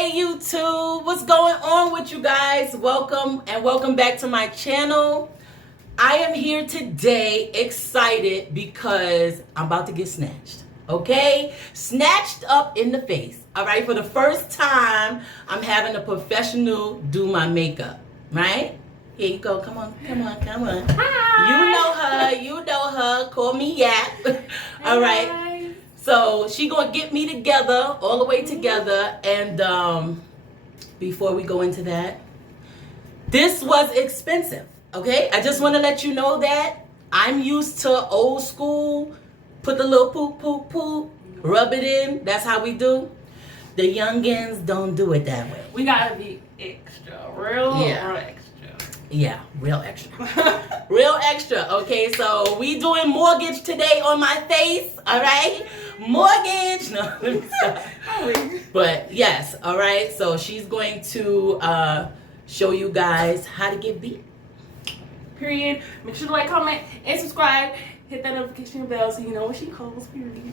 Hey YouTube, what's going on with you guys? Welcome and welcome back to my channel. I am here today excited because I'm about to get snatched. Okay? Snatched up in the face. All right? For the first time, I'm having a professional do my makeup. Right? Here you go. Come on. Hi. You know her. Call me Yap. All right. Hi. So she gonna get me together, all the way together, and before we go into that, this was expensive, okay? I just want to let you know that I'm used to old school, put the little poop, rub it in, that's how we do. The youngins don't do it that way. We gotta be extra, real extra. Yeah, real extra. Real extra, okay? So we doing mortgage today on my face, all right? Mortgage. No, let me stop. But yes, all right? So she's going to show you guys how to get beat. Period. Make sure to like, comment, and subscribe. Hit that notification bell so you know when she calls, period.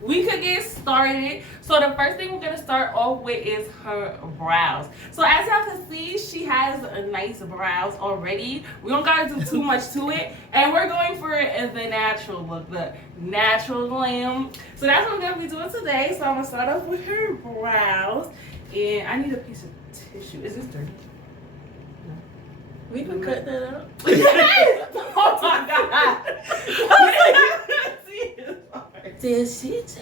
We could get started. So the first thing we're gonna start off with is her brows. So as y'all can see, she has a nice brows already. We don't gotta do too much to it. And we're going for the natural look, the natural glam. So that's what we're gonna be doing today. So I'm gonna start off with her brows. And I need a piece of tissue. Is this dirty? We can cut that out. Oh my God. This is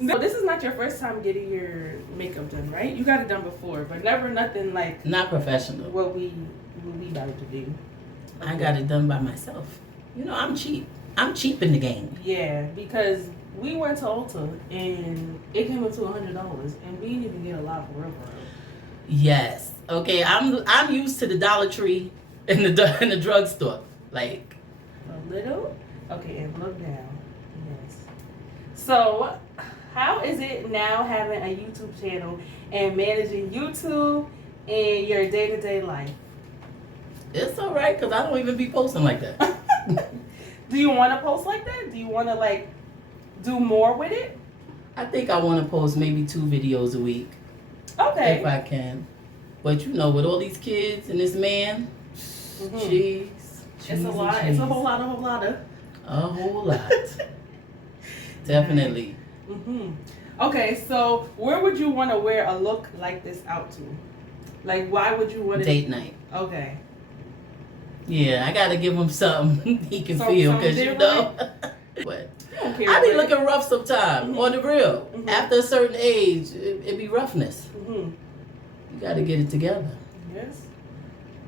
No, this is not your first time getting your makeup done, right? You got it done before, but never nothing like not professional. what we about to do. I got it done by myself. You know, I'm cheap. I'm cheap in the game. Yeah, because we went to Ulta and it came up to $100, and we didn't even get a lot for real. Yes. Okay. I'm used to the Dollar Tree in the drugstore. Like A little. Okay, and look down. Yes. So, how is it now having a YouTube channel and managing YouTube in your day-to-day life? it's all right because I don't even be posting like that. Do you want to post like that? Do you want to like do more with it? I think I want to post maybe 2 videos a week Okay. if I can. But you know, with all these kids and this man, jeez, It's a lot. It's a whole lot of. A whole lot. Definitely. Okay, so where would you want to wear a look like this out to? Like, why would you want to Date night. Okay. Yeah, I gotta give him something he can Something feel because you different? know. But Okay, I be looking rough sometimes. On the real. After a certain age, it be roughness. You gotta get it together. Yes.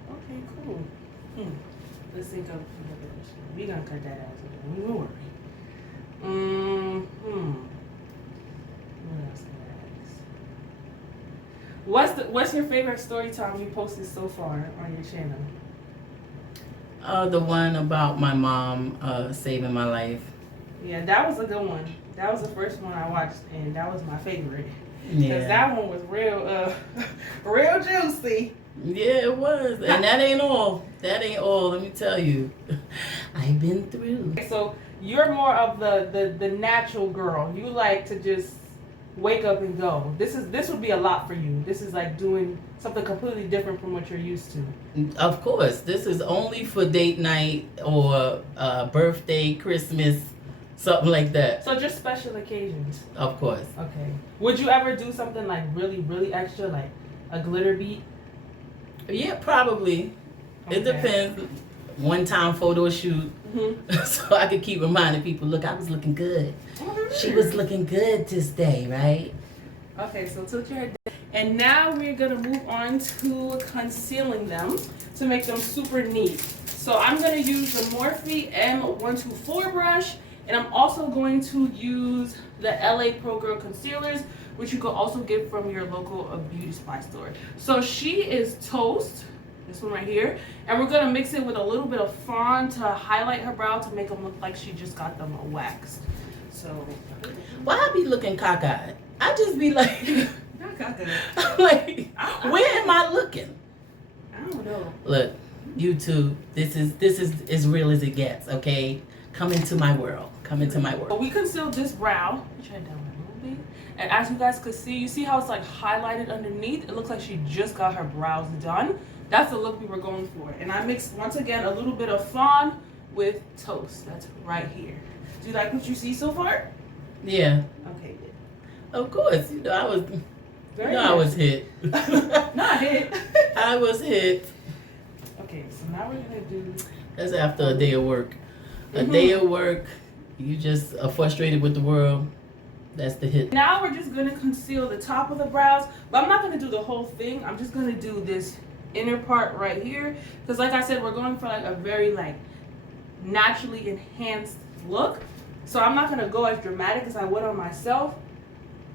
Okay, cool. Let's think of. We gonna cut that out. Don't worry. What else can I ask? What's your favorite story time you posted so far on your channel? The one about my mom saving my life. Yeah, that was a good one. That was the first one I watched, and that was my favorite. Because Yeah. that one was real, real juicy. Yeah, it was. And that ain't all. That ain't all. Let me tell you. I've been through. So you're more of the natural girl. You like to just wake up and go. This would be a lot for you. This is like doing something completely different from what you're used to. Of course. This is only for date night or birthday, Christmas, something like that. So just special occasions. Of course. Okay. Would you ever do something like really, really extra, like a glitter beat? Yeah, probably. It Okay. depends. One time photo shoot. So I could keep reminding people, look, I was looking good. She was looking good this day, right? Okay, so tilt your head down. And now we're gonna move on to concealing them to make them super neat. So I'm gonna use the Morphe M124 brush, and I'm also going to use the LA Pro Girl concealers, which you can also get from your local beauty supply store. So she is Toast, this one right here, and we're gonna mix it with a little bit of fawn to highlight her brow to make them look like she just got them waxed. So Why I be looking cockeyed? I just be like, not cockeyed. like, where am I looking? I don't know. Look, YouTube, this is as real as it gets, okay? Come into my world. Come into my But world. we concealed this brow. Put your head down. bit. And as you guys could see, you see how it's like highlighted underneath? It looks like she just got her brows done. That's the look we were going for. And I mixed, once again, a little bit of fawn with toast. That's right here. Do you like what you see so far? Yeah. Okay, good. Of course. You know, I was Very I was hit. Not hit. I was hit. Okay, so now we're gonna do. That's after a day of work. A day of work, you just are frustrated with the world. That's the hit. Now we're just gonna conceal the top of the brows, but I'm not gonna do the whole thing. I'm just gonna do this inner part right here, because like I said, we're going for like a very like naturally enhanced look. So I'm not gonna go as dramatic as I would on myself.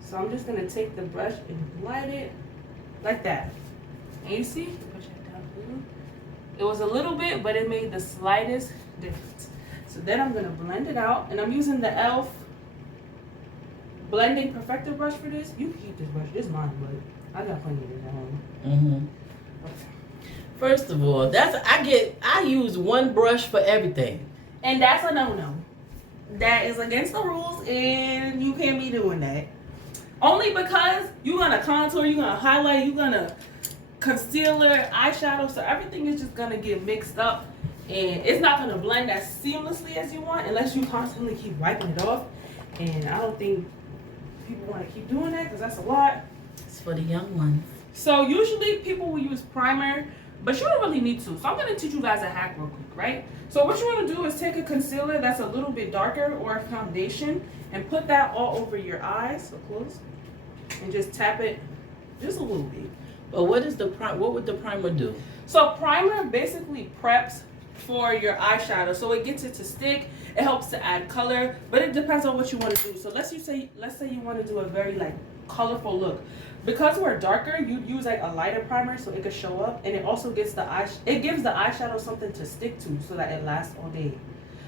So I'm just gonna take the brush and glide it like that. And you see, push that down a little. It was a little bit, but it made the slightest difference. So then I'm gonna blend it out, and I'm using the e.l.f. blending perfector brush for this. You can keep this brush, this is mine, but I got plenty of this at home. Okay. First of all, I use one brush for everything. And that's a no-no. That is against the rules, and you can't be doing that. Only because you're gonna contour, you're gonna highlight, you're gonna concealer, eyeshadow, so everything is just gonna get mixed up, and it's not gonna blend as seamlessly as you want unless you constantly keep wiping it off. And I don't think people want to keep doing that because that's a lot. It's for the young ones. So usually people will use primer, but you don't really need to. So I'm going to teach you guys a hack real quick, right? So what you want to do is take a concealer that's a little bit darker or a foundation and put that all over your eyes, so close, and just tap it just a little bit. But what would the primer do? So primer basically preps for your eyeshadow, so it gets it to stick. It helps to add color, but it depends on what you want to do. So let's say you want to do a very like colorful look. Because we're darker, you use like a lighter primer so it can show up, and it also gets it gives the eyeshadow something to stick to so that it lasts all day.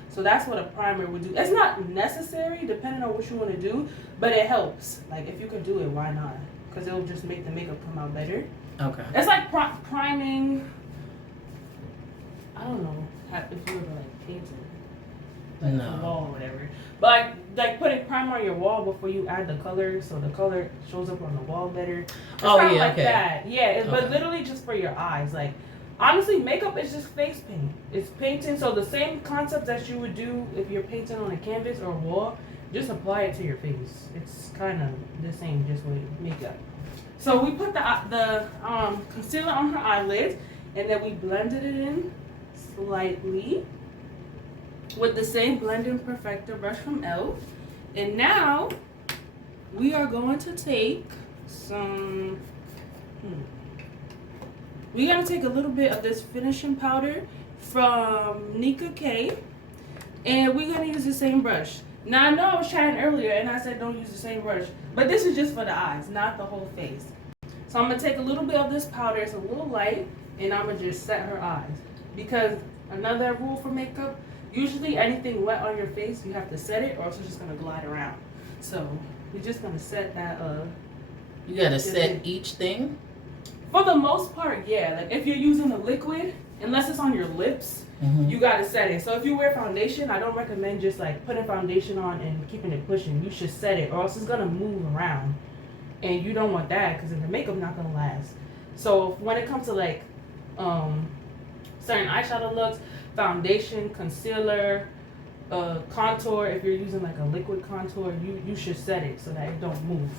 So that's what a primer would do. It's not necessary depending on what you want to do, but it helps. Like if you can do it, why not? Because it'll just make the makeup come out better. Okay. It's like priming. I don't know if you were like painting. Like the wall or whatever, but like putting primer on your wall before you add the color, so the color shows up on the wall better. It's kind of like that. Yeah, but literally just for your eyes. Like honestly, makeup is just face paint. It's painting, so the same concept that you would do if you're painting on a canvas or a wall, just apply it to your face. It's kind of the same, just with makeup. So we put the concealer on her eyelids, and then we blended it in slightly with the same blending perfector brush from e.l.f. And now we are going to take some we're going to take a little bit of this finishing powder from MUA Call, and we're going to use the same brush. Now I know I was chatting earlier and I said don't use the same brush, but this is just for the eyes, not the whole face. So I'm going to take a little bit of this powder, it's a little light, and I'm going to just set her eyes. Because another rule for makeup, usually anything wet on your face, you have to set it or else it's just going to glide around. So we're just going to set that You got to set each thing? For the most part, yeah. Like if you're using a liquid, unless it's on your lips, you got to set it. So if you wear foundation, I don't recommend just like putting foundation on and keeping it pushing. You should set it or else it's going to move around. And you don't want that because then the makeup's not going to last. So when it comes to like certain eyeshadow looks, foundation, concealer, contour, if you're using like a liquid contour, you should set it so that it don't move.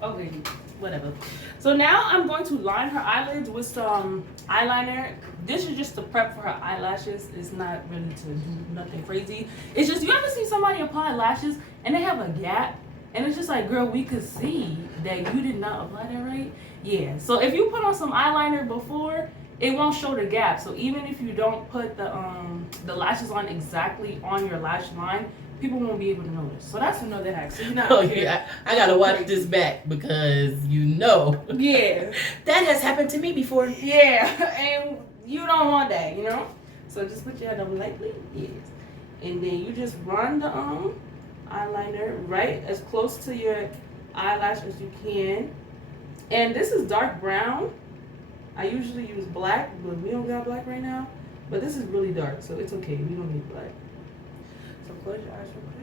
Okay, whatever. So now I'm going to line her eyelids with some eyeliner. This is just to prep for her eyelashes. It's not really to do nothing crazy. It's just, you ever see somebody apply lashes and they have a gap? And it's just like, girl, we could see that you did not apply that right. Yeah, so if you put on some eyeliner before, it won't show the gap. So even if you don't put the lashes on exactly on your lash line, people won't be able to notice. So that's another hack. So you're not yeah, I gotta watch this back because yeah, that has happened to me before. Yeah, and you don't want that, you know. So just put your head up lightly, yes, and then you just run the eyeliner right as close to your eyelash as you can. And this is dark brown. I usually use black, but we don't got black right now. But this is really dark, so it's okay. We don't need black. So close your eyes real quick.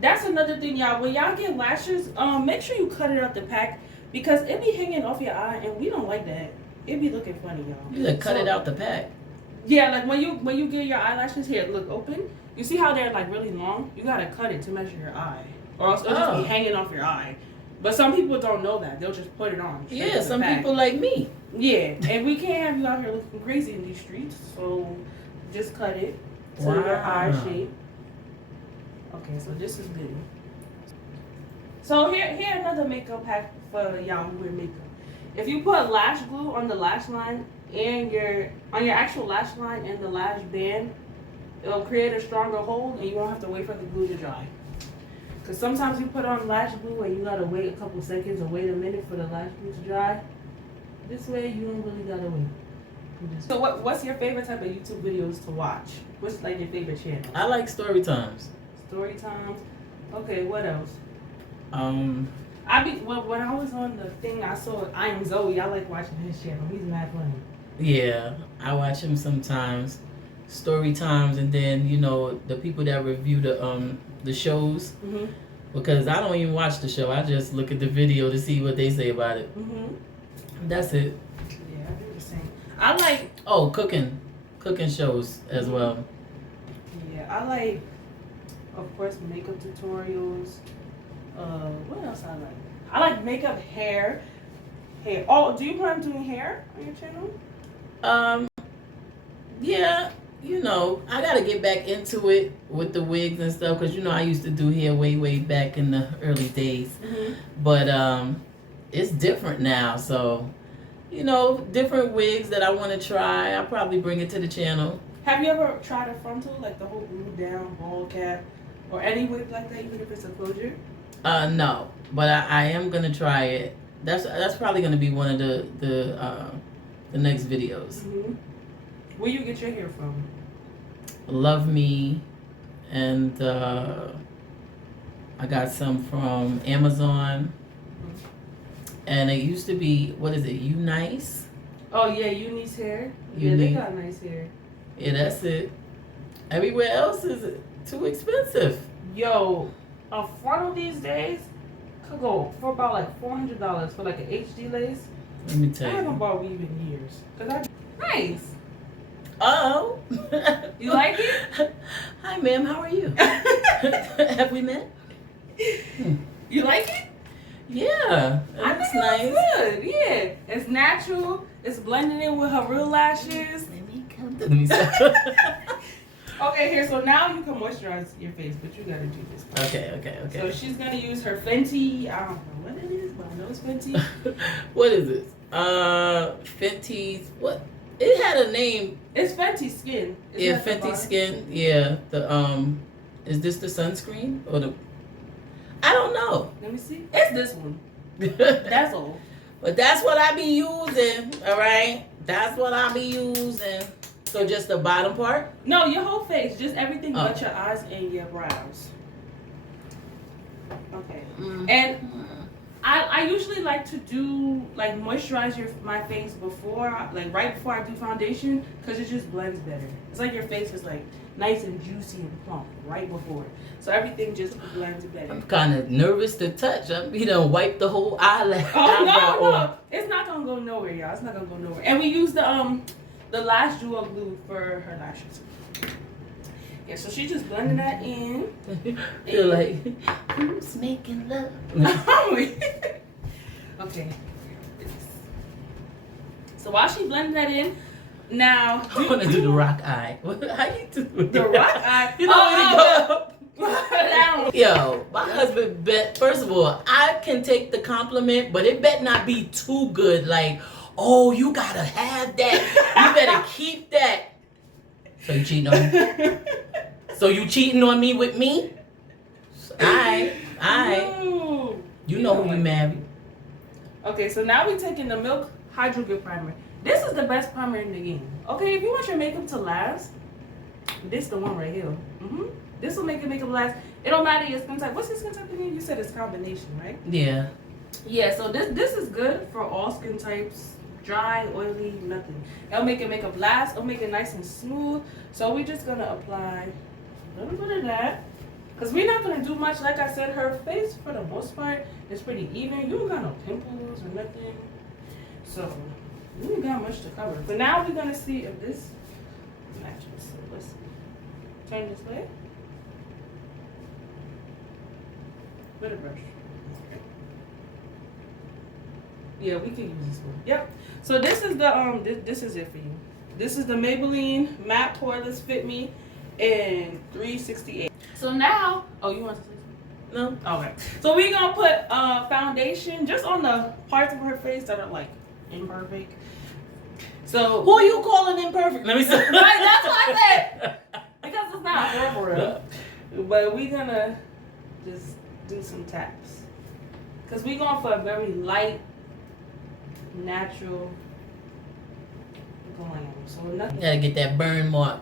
That's another thing, y'all. When y'all get lashes, make sure you cut it out the pack because it be hanging off your eye, and we don't like that. It be looking funny, y'all. You gotta cut it out the pack. Yeah, like when you get your eyelashes here, look open. You see how they're like really long? You gotta cut it to measure your eye, or else it'll just be hanging off your eye. But some people don't know that. They'll just put it on. Yeah, some people like me. Yeah, and we can't have you out here looking crazy in these streets, so just cut it to your eye shape. Okay, so this is good. So here another makeup hack for y'all who wear makeup. If you put lash glue on the lash line and on your actual lash line and the lash band, it'll create a stronger hold and you won't have to wait for the glue to dry. Because sometimes you put on lash glue and you gotta wait a couple seconds or wait a minute for the lash glue to dry. This way you don't really gotta wait. So what's your favorite type of YouTube videos to watch? What's like your favorite channel? I like story times. Story times. Okay, what else? When I was on the thing, I saw I Am Zoe. I like watching his channel. He's mad funny. Yeah, I watch him sometimes. Story times, and then the people that review the shows. Mhm. Because I don't even watch the show. I just look at the video to see what they say about it. Mhm. That's it. Yeah, I do the same. I like cooking shows as well. Yeah, I like, of course, makeup tutorials. What else I like? I like makeup, hair. Oh, do you plan on doing hair on your channel? Yeah, I gotta get back into it with the wigs and stuff because I used to do hair way back in the early days. Mm-hmm. But it's different now, so different wigs that I want to try. I'll probably bring it to the channel. Have you ever tried a frontal, like the whole glued down ball cap, or any wig like that, even if it's a closure? No, but I am gonna try it. That's probably gonna be one of the next videos. Mm-hmm. Where you get your hair from? Love Me, and I got some from Amazon. Mm-hmm. And it used to be, what is it, You Nice? Oh yeah, Uni's hair. Unique. Yeah, they got nice hair. Yeah, that's it. Everywhere else is too expensive. Yo, a frontal these days could go for about like $400 for like an HD lace. Let me tell I you. haven't bought weave in years. Nice. Oh. You like it? Hi, ma'am. How are you? Have we met? You like it? Yeah. I That's think nice. it's good. Yeah, it's natural. It's blending in with her real lashes. Let me come to me. Okay, here. So now you can moisturize your face, but you gotta do this part. Okay. So she's gonna use her Fenty. I don't know what it is, but I know it's Fenty. What is this? Fenty's. What? It had a name. It's Fenty Skin. Isn't Yeah, that the Fenty bottom? Skin. Yeah. Is this the sunscreen or the? I don't know. Let me see. It's this one. That's all. But that's what I be using. All right. That's what I be using. So just the bottom part. No, your whole face, just everything Oh. but your eyes and your brows. Okay. Mm. And I usually like to do like moisturize my face before, like right before I do foundation, because it just blends better. It's like your face is like nice and juicy and plump right before, so everything just blends better. I'm kind of nervous to touch. Wipe the whole eyelash. Oh eyebrow no, off. it's not gonna go nowhere, y'all. It's not gonna go nowhere. And we use the lash jewel glue for her lashes. Yeah, so she just blended that in. Feel like who's making love? Okay. So while she blending that in, now I want to do the rock eye. How you do it? the rock eye. You know when you go up. Down. Yo, my husband bet. First of all, I can take the compliment, but it bet not be too good. Like, oh, you gotta have that. You better keep that. So you cheating on me? So you cheating on me with me? Alright. No. You know who you married. Okay, so now we're taking the Milk Hydro Good Primer. This is the best primer in the game. Okay, if you want your makeup to last, this the one right here. This will make your makeup last. It don't matter your skin type. What's your skin type again? You said it's combination, right? Yeah. Yeah, so this is good for all skin types. dry, oily, nothing. It'll make your makeup last. It'll make it nice and smooth. So we're just gonna apply a little bit of that. Because we're not gonna do much. Like I said, her face, for the most part, is pretty even. You don't got no pimples or nothing. So, we ain't got much to cover. But now we're gonna see if this matches. So let's see. Turn this way. With a brush. Yeah, we can use this one. Yep. So this is the this is it for you. This is the Maybelline Matte Poreless Fit Me in 368. So now, oh, you want to say something? No. Okay. So we're gonna put foundation just on the parts of her face that are like imperfect. So who are you calling imperfect? Let me see. Right, that's what I said. Because it's not horrible. But we're gonna just do some taps. Because we're going for a very light, natural glam. So nothing. You gotta get that burn mark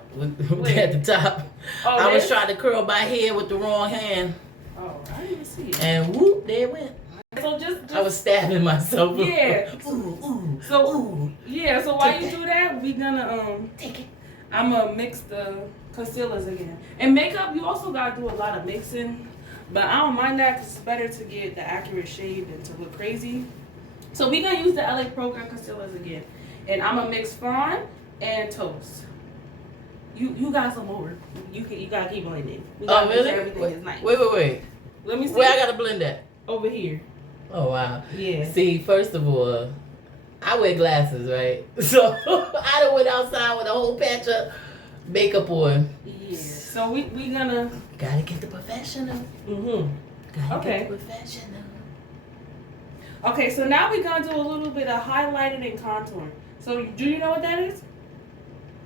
at the top. Oh, I was trying to curl my hair with the wrong hand. Oh, I didn't even see it. And whoop, there it went. So just I was stabbing myself. Yeah. Ooh, so ooh. Yeah, so while Take you that. do that, we gonna Take it. I'm gonna mix the concealers again. And makeup, you also gotta do a lot of mixing. But I don't mind that because it's better to get the accurate shade than to look crazy. So we gonna use the LA Pro Girl concealers again. And I'm gonna mix Fawn and Toast. You guys are more. You gotta keep blending. We gotta make really? sure everything is nice. Wait. Let me see. Where I gotta blend that? Over here. Oh wow. Yeah. See, first of all, I wear glasses, right? So I done went outside with a whole patch of makeup on. Yeah. So we gonna Gotta get the professional. Gotta Okay. get the professional. Okay, so now we're gonna do a little bit of highlighting and contouring. So do you know what that is?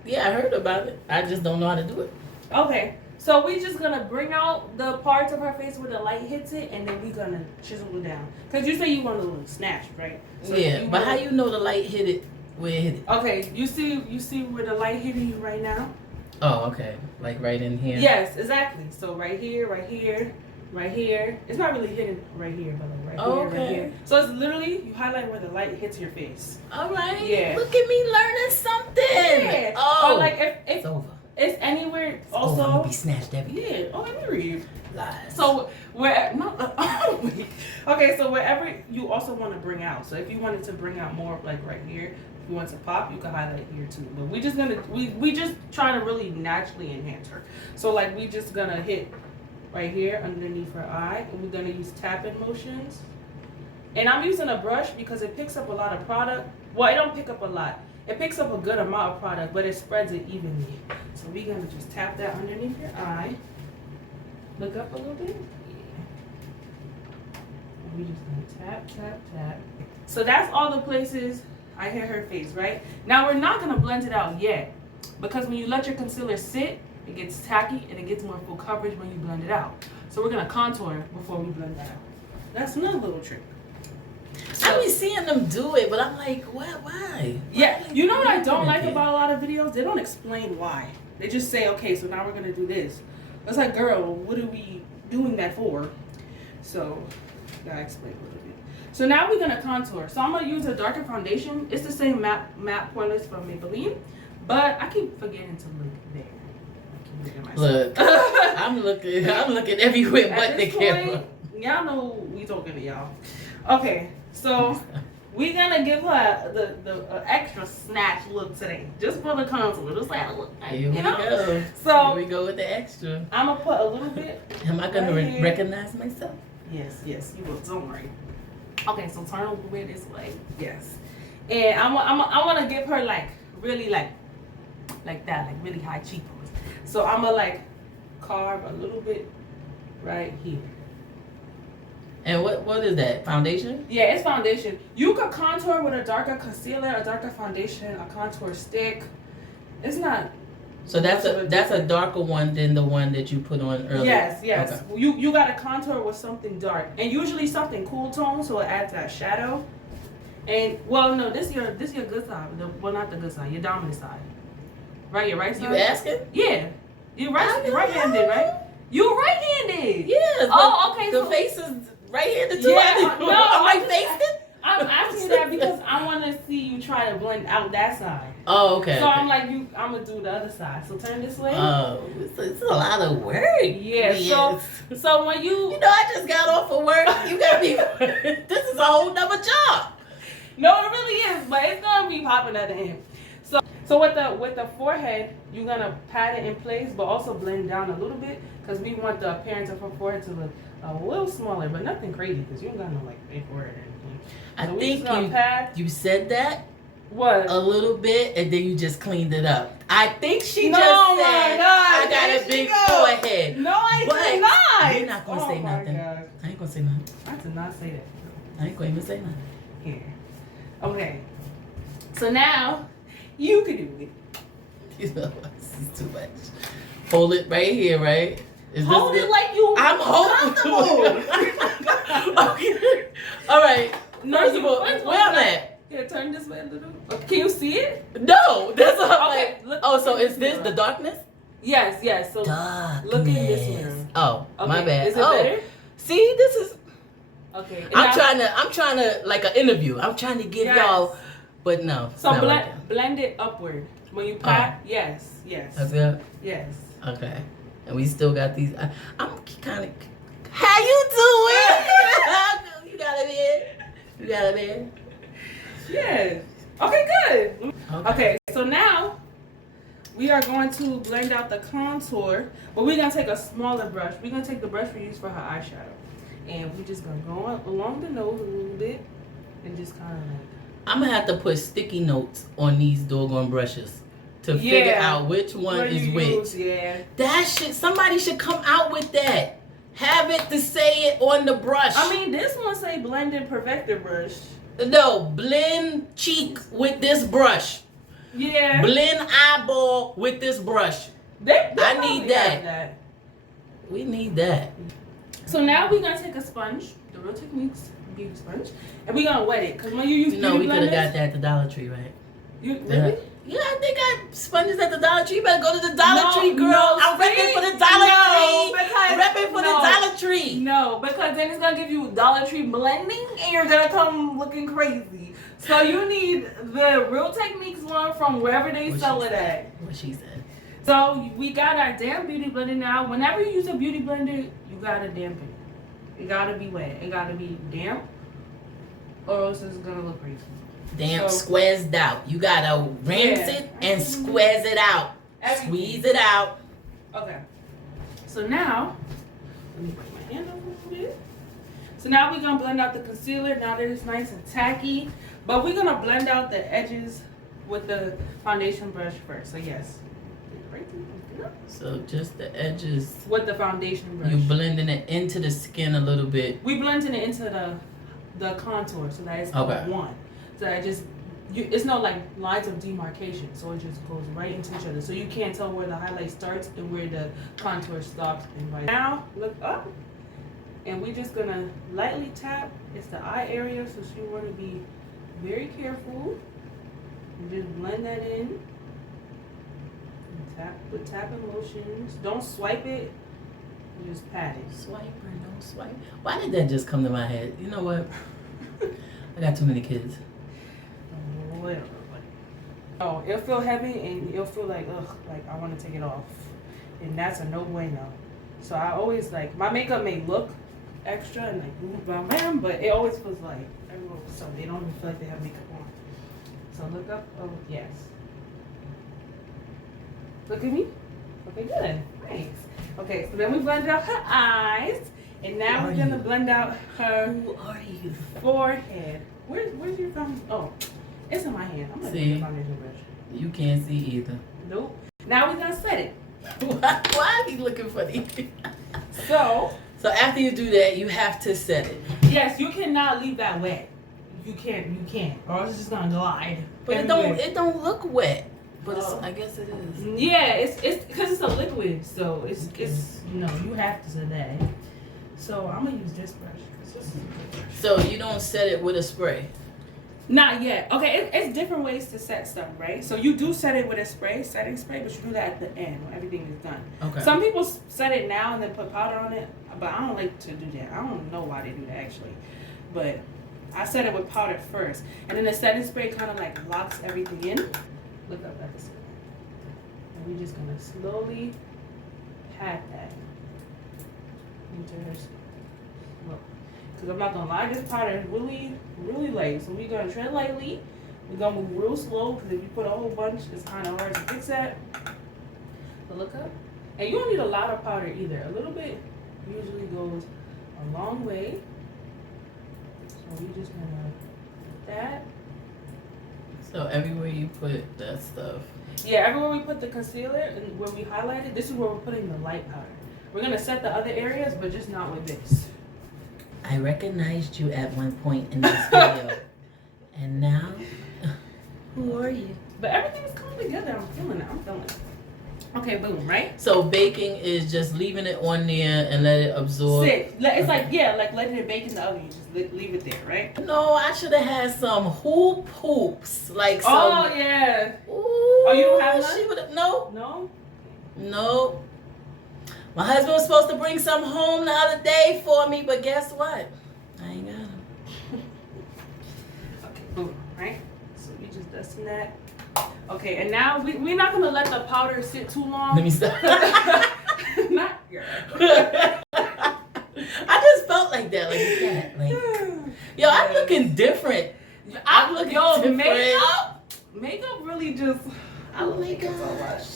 Yeah, I heard about it. I just don't know how to do it. Okay. So we just gonna bring out the parts of her face where the light hits it, and then we gonna chisel it down. Cause you say you want a little snatch, right? So Yeah, but how you know the light hit it where it hit it? Okay, you see where the light hitting you right now? Oh, okay. Like right in here? Yes, exactly. So right here, right here, right here. It's not really hitting right here, but like right here, right here. So it's literally you highlight where the light hits your face. All right. Yeah. Look at me learning something. Yeah. Oh, Or like if it's over. it's anywhere It's also. over. I'm gonna be snatched every day. Yeah. Oh, let me read. Lies. So okay, so wherever you also want to bring out. So if you wanted to bring out more, like right here, if you want to pop, you can highlight here too. But we just we just trying to really naturally enhance her. So like we just gonna hit right here underneath her eye, and we're gonna use tapping motions. And I'm using a brush because it picks up a lot of product. Well, it don't pick up a lot. It picks up a good amount of product, but it spreads it evenly. So we're gonna just tap that underneath your eye. Look up a little bit. And we just gonna tap, tap, tap. So that's all the places I hit her face, right? Now we're not gonna blend it out yet, because when you let your concealer sit, it gets tacky and it gets more full coverage when you blend it out. So we're gonna contour before we blend that out. That's another little trick. I be seeing them do it, but I'm like, why? Yeah, you know what I don't like it? about a lot of videos? They don't explain why. They just say, okay, so now we're gonna do this. It's like, girl, what are we doing that for? So, gotta explain a little bit. So now we're gonna contour. So I'm gonna use a darker foundation. It's the same matte poreless from Maybelline, but I keep forgetting to look there. I keep looking at myself. Look, I'm looking everywhere At but the this camera. point, y'all know we talking to y'all. Okay, so we're gonna give her the extra snatch look today, just for the contour. Just like look, Here we you know? go. So Here we go with the extra. I'm gonna put a little bit. Am I gonna right here. recognize myself? Yes, you will. Don't worry. Okay, so turn over way this way. Yes, and I want to give her like really like that, like really high cheekbones. So I'm gonna like carve a little bit right here. And what is that? Foundation? Yeah, it's foundation. You could contour with a darker concealer, a darker foundation, a contour stick. It's not. So that's a darker one than the one that you put on earlier. Yes. Okay. You got to contour with something dark, and usually something cool tone, so it adds that shadow. And well, no, this your good side. Well, not the good side. Your dominant side. Right, your right side. You asking? Yeah, you right-handed, right? You right-handed. Yes. Oh, okay. The so, face is right-handed too. Yeah, no, Am I faced it? I'm asking you that because I want to see you try to blend out that side. Oh, okay. So okay. I'm like, I'm going to do the other side. So turn this way. Oh, it's a lot of work. Yeah, Yes. so when you... You know, I just got off of work. You got me. This is a whole nother job. No, it really is, but it's going to be popping at the end. So with the forehead, you're going to pat it in place, but also blend down a little bit because we want the appearance of her forehead to look a little smaller, but nothing crazy because you don't got no like big forehead or anything. So I think you said that what a little bit and then you just cleaned it up. I think she no, just my said God, I got a big forehead. No, I did not. You're not going to say nothing. God. I ain't going to say nothing. I did not say that. I ain't going to even say nothing. Here. Okay. So now you can do it. You know, this is too much. Hold it right here, right? Hold it like you I'm holding. Okay. All right. First of all, where I'm at? Here, turn this way a little. Okay. Can you see it? No, that's not Okay. like. Oh, so is this the darkness? Yes. So Darkness. look in this mirror. Oh, Okay. my bad. Is it better? See, this is. Okay. I'm trying to like an interview. I'm trying to give y'all, but no. So blend it upward when you pat. Yes. That's good. Yes. Okay. And we still got these. I'm kind of. How you doing? You got it in. You got it in. Yes. Okay. Good. Okay. So now we are going to blend out the contour, but we're gonna take a smaller brush. We're gonna take the brush we use for her eyeshadow. And we're just gonna go along the nose a little bit and just kind of like. I'm gonna have to put sticky notes on these doggone brushes to figure out which one is which. Yeah. That shit. Somebody should come out with that. Have it to say it on the brush. I mean, this one say blended perfector brush. No, blend cheek with this brush. Yeah. Blend eyeball with this brush. I need that. We need that. So now we're gonna take a sponge, the Real Techniques beauty sponge, and we're gonna wet it. Cause when you use we could have got that at the Dollar Tree, right? You really? Yeah, I think I sponges at the Dollar Tree. You better go to the Dollar Tree, girl. No, I'm repping for the Dollar Tree. Because, repping for the Dollar Tree. No, because then it's gonna give you Dollar Tree blending, and you're gonna come looking crazy. So you need the Real Techniques one from wherever they sell it at. What she said. So we got our damn beauty blender now. Whenever you use a beauty blender, you gotta dampen it. It gotta be wet. It gotta be damp, or else it's gonna look crazy. Damp, squeezed out. You gotta rinse it and squeeze it out. Squeeze it out. Okay. So now, let me break my hand up a little bit. So now we're gonna blend out the concealer. Now that it's nice and tacky, but we're gonna blend out the edges with the foundation brush first. So yes. So just the edges. With the foundation brush. You blending it into the skin a little bit. We blending it into the contour so that it's one. So that it's no like lines of demarcation. So it just goes right into each other. So you can't tell where the highlight starts and where the contour stops. And right now, look up. And we're just gonna lightly tap. It's the eye area, so you want to be very careful. And just blend that in. Tap with tapping motions. Don't swipe it. You just pat it. Swipe or no swipe. Why did that just come to my head? You know what? I got too many kids. Whatever. Oh, it'll feel heavy and it'll feel like like I want to take it off, and that's a no bueno. So I always like my makeup may look extra and like boom bam bam, but it always feels like everyone. So they don't even feel like they have makeup on. So look up. Oh yes. Look at me. Okay, good. Thanks. Okay, so then we blended out her eyes, and now we're gonna blend out her forehead. Where's your thumb? Oh, it's in my hand. I'm gonna use the foundation brush. You can't see either. Nope. Now we're gonna set it. Why are you looking funny? So after you do that, you have to set it. Yes, you cannot leave that wet. You can't, or else it's just gonna glide. But it don't look wet. But I guess it is. Yeah, it's because it's a liquid, so it's you have to set that. So I'm gonna use this brush. So you don't set it with a spray? Not yet. Okay, it's different ways to set stuff, right? So you do set it with a setting spray, but you do that at the end when everything is done. Okay. Some people set it now and then put powder on it, but I don't like to do that. I don't know why they do that actually, but I set it with powder first. And then the setting spray kind of like locks everything in. Look up at the ceiling. And we're just gonna slowly pat that into her skin. Look. Because I'm not gonna lie, this powder is really, really light. So we're gonna tread lightly. We're gonna move real slow because if you put a whole bunch, it's kind of hard to fix that. But look up. And you don't need a lot of powder either. A little bit usually goes a long way. So we just gonna put that. So everywhere you put that stuff. Yeah, everywhere we put the concealer and where we highlighted, this is where we're putting the light powder. We're gonna set the other areas, but just not with this. I recognized you at one point in this video. And now, who are you? But everything is coming together. I'm feeling it. I'm feeling it. Okay, boom, right? So baking is just leaving it on there and let it absorb. It's like, yeah, like letting it bake in the oven. You just leave it there, right? No, I should have had some hoops. Like some. Oh, yeah. Ooh, Oh, you don't have none? She would have. No. No? No. My husband was supposed to bring some home the other day for me, but guess what? I ain't got them. Okay, boom, right? So we just dusting that. Okay, and now we're not gonna let the powder sit too long. Let me stop. Not girl. I just felt like that, like that. Like, yo, I'm looking different. I'm looking different. Makeup really just. Oh my gosh. So much.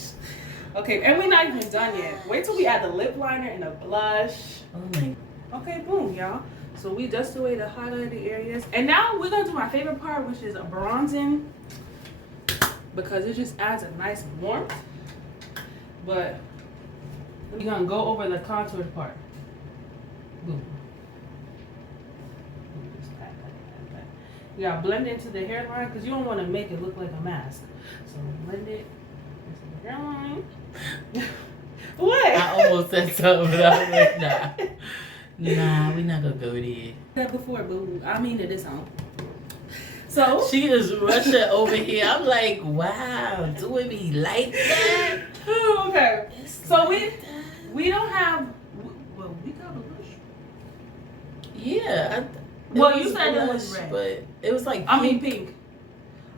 Okay, and we're not even done yet. Wait till we add the lip liner and the blush. Oh my. Okay, boom, y'all. So we dust away the highlighted areas. And now we're gonna do my favorite part, which is a bronzing. Because it just adds a nice warmth. But we're gonna go over the contour part. Boom. Just pat. You gotta blend it into the hairline because you don't want to make it look like a mask. So blend it into the hairline. What? I almost said something, but I was like, nah. Nah, we're not gonna go there. That before, boo. I mean it is on. So she is rushing over here. I'm like, wow, doing me like that. Okay. It's So like we don't have. Well, we got a blush. Yeah. Well, you said it was red, but it was like. I mean pink.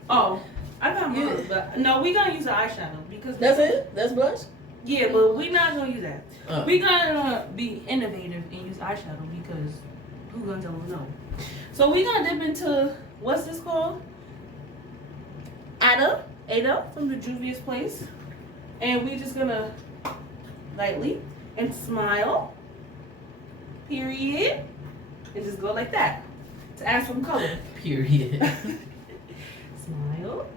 Oh, I got Yeah. mine, but no, we gonna use the eyeshadow because That's it. That's blush. Yeah, but we're not gonna use that. Oh. We gonna be innovative and use eyeshadow because who gonna tell us no? So we gonna dip into what's this called? Ada from the Juvia's Place, and we just gonna lightly and smile. Period, and just go like that to add some color. Period. Smile.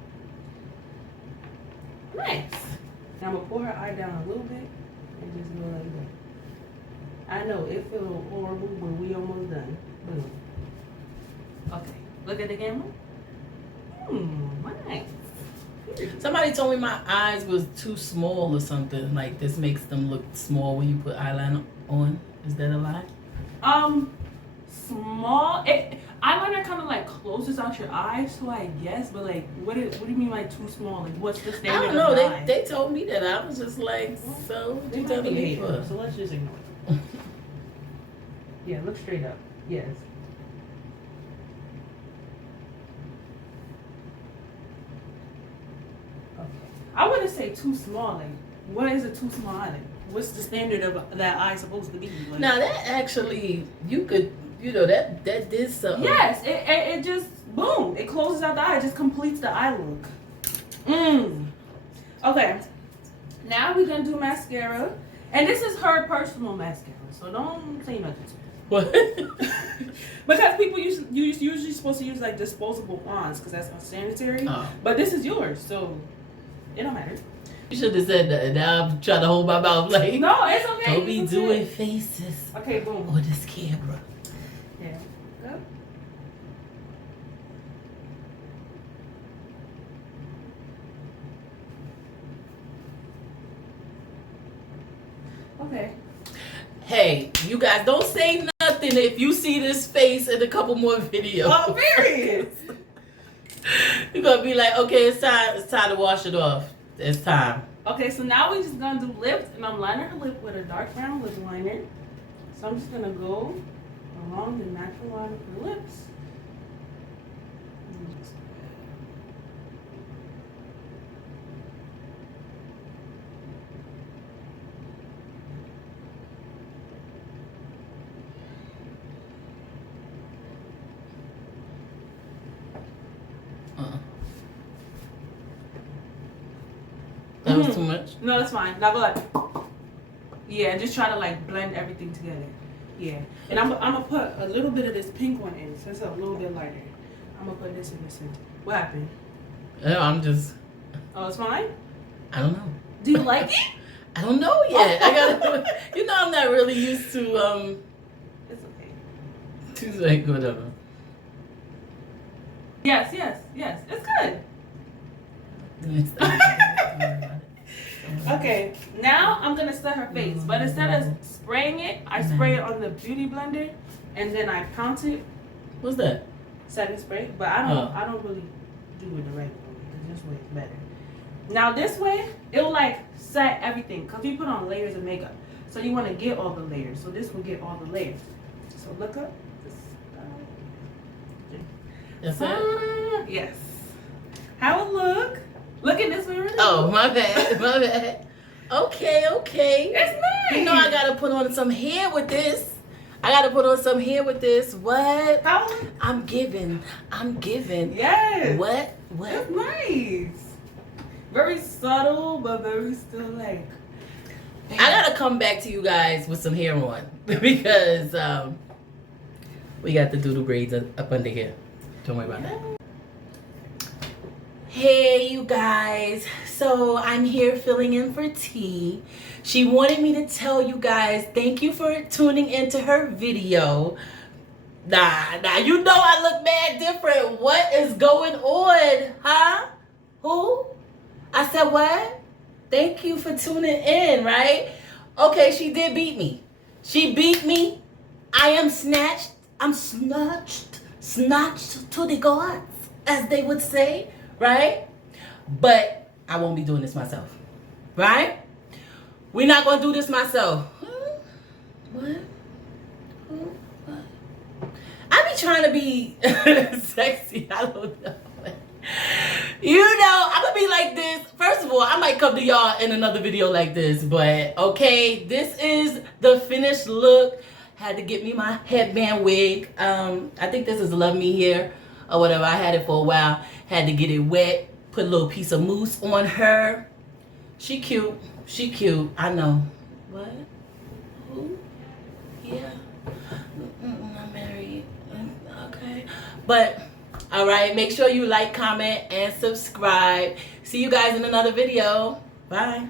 Nice. Now I'm gonna pull her eye down a little bit and just go like that. I know it feels horrible, but we almost done. Boom. Okay. Look at the camera. Nice. Somebody told me my eyes was too small or something. Like this makes them look small when you put eyeliner on. Is that a lie? Small. Eyeliner kind of like closes out your eyes, so I guess. But like, what do you mean like too small? Like, what's the standard? I don't know. Of the eye? They told me that. I was just like, so what They you might telling be me haters, for? so let's just ignore it. Yeah, look straight up. Yes. Okay. I wouldn't say too small. Like, what is a too small eye? Like, what's the standard of that eye supposed to be? Like, Now that actually, you could, that did something. yes, it just boom. It closes out the eye. It just completes the eye look. Okay. Now we're gonna do mascara, and this is her personal mascara, so don't say nothing to her. What? Because people usually supposed to use like disposable wands because that's unsanitary. Oh. But this is yours, so it don't matter. You should have said that. Now I'm trying to hold my mouth like. No, it's okay. Don't be it's doing okay. faces. Okay, boom. Or this camera. Yeah. Go. Okay. Hey, you guys, don't say nothing if you see this face in a couple more videos. Oh, period. You're gonna be like, okay, it's time to wash it off. It's time. Okay, so now we're just gonna do lips, and I'm lining her lip with a dark brown lip liner. So I'm just gonna go along the natural line of her lips That was too much? No, that's fine. Now go like, yeah, just try to like blend everything together. Yeah. And I'm gonna put a little bit of this pink one in, so it's a little bit lighter. I'm gonna put this in the center. What happened? No, I'm just... Oh, it's fine? I don't know. Do you like it? I don't know yet. I gotta do it. You know I'm not really used to, It's okay. to like, whatever. Yes. It's good. Okay, now I'm gonna set her face, but instead of spraying it, I spray it on the beauty blender, and then I pounce it. What's that? Setting spray, but I don't really do it the regular way. This way is better. Now this way, it'll like set everything, cause you put on layers of makeup, so you want to get all the layers. So this will get all the layers. So look up. That's it? Yes. How it look? Looking this way. Really Oh, my bad. Okay. It's nice. You know I gotta put on some hair with this. What? How? I'm giving. Yes. What? It's nice. Very subtle, but very still like. I gotta come back to you guys with some hair on because we got the doodle braids up under here. Don't worry about that. Hey you guys, so I'm here filling in for T. She wanted me to tell you guys thank you for tuning into her video. Nah, you know I look mad different. What is going on, huh? Who? I said what? Thank you for tuning in, right? Okay, she did beat me. She beat me. I am snatched. I'm snatched to the gods, as they would say. Right? But I won't be doing this myself. Right? We're not going to do this myself. What? I be trying to be sexy. I don't know. You know, I'm going to be like this. First of all, I might come to y'all in another video like this. But, okay, this is the finished look. Had to get me my headband wig. I think this is Love Me Here or whatever. I had it for a while. Had to get it wet. Put a little piece of mousse on her. She cute. I know. What? Who? Yeah. I'm married. Okay. But, alright. Make sure you like, comment, and subscribe. See you guys in another video. Bye.